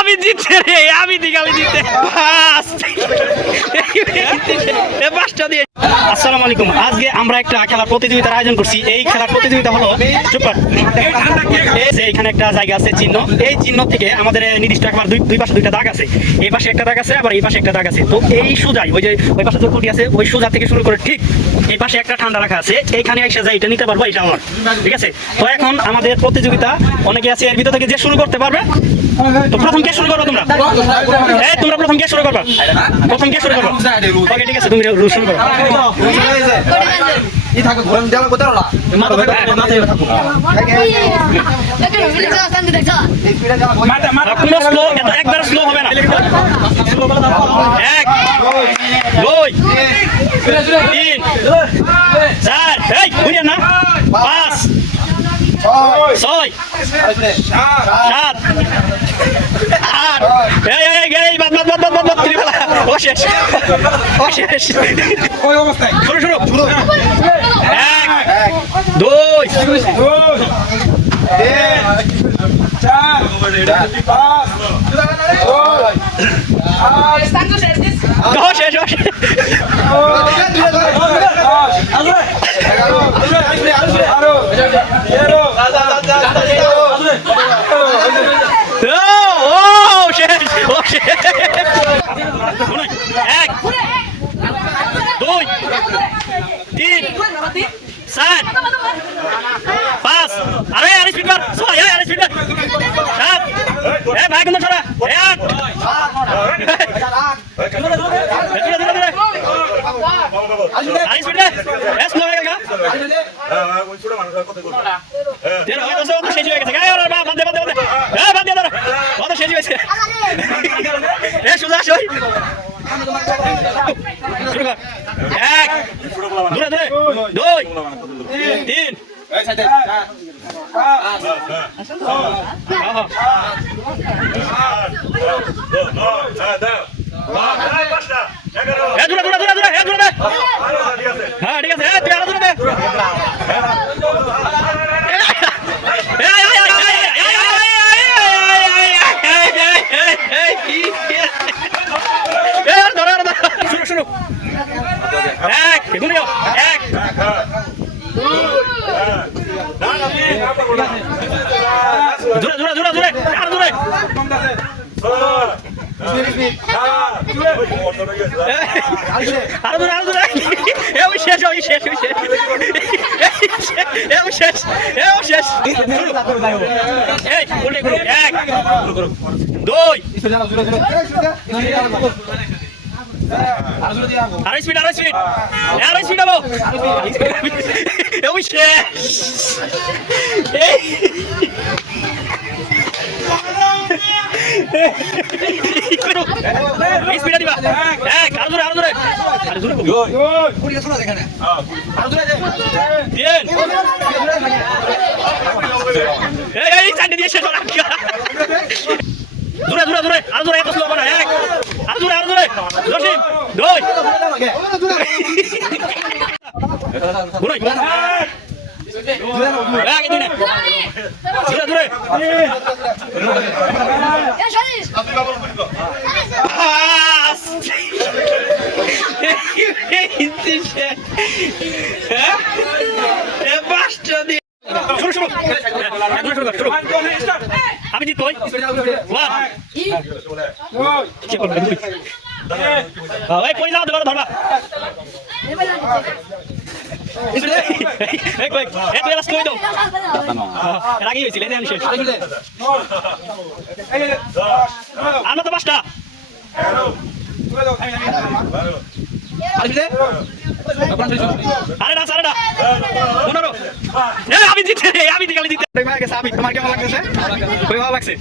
আমি জিতছে রে, আমি দিগালি জিতে পাঁচটা দিয়ে। আসসালামু আলাইকুম। আজকে আমরা একটা খেলার প্রতিযোগিতার আয়োজন করছি। এই খেলার প্রতিযোগিতা হলো এইখানে একটা জায়গা আছে চিহ্ন, এই চিহ্ন থেকে আমাদের নির্দিষ্ট একবার দুই পাশে দুইটা দাগ আছে, এই পাশে একটা দাগ আছে, আবার এই পাশে একটা দাগ আছে। তো এই সোজাই ওই যে ওই পাশে যে খুঁটি আছে ওই সোজা থেকে শুরু করে ঠিক এই পাশে একটা ঠান্ডা রাখা আছে, এইখানে এসে যাই এটা নিতে পারবো, এটা আমার, ঠিক আছে? তো এখন আমাদের প্রতিযোগিতা অনেকে আছে, এর ভিতর থেকে যে শুরু করতে পারবে। তো প্রথম কে শুরু করবে? তোমরা তোমরা প্রথম কে শুরু করবা? প্রথম কে শুরু করবা? ওকে, ঠিক আছে, তুমি শুরু করো। একবার স্লো হবে না। 1 2 3 4 এই বুঝেন না, 5 6 7 8 এই বাদ ও শেষ শুরু 1 2 আমি জিত ধরবা আমরা তো পাঁচটা আরে না 15 আমি জিতে, আমি দিগালি জিতে। তোমার কেমন লাগছে? খুবই ভালো লাগছে।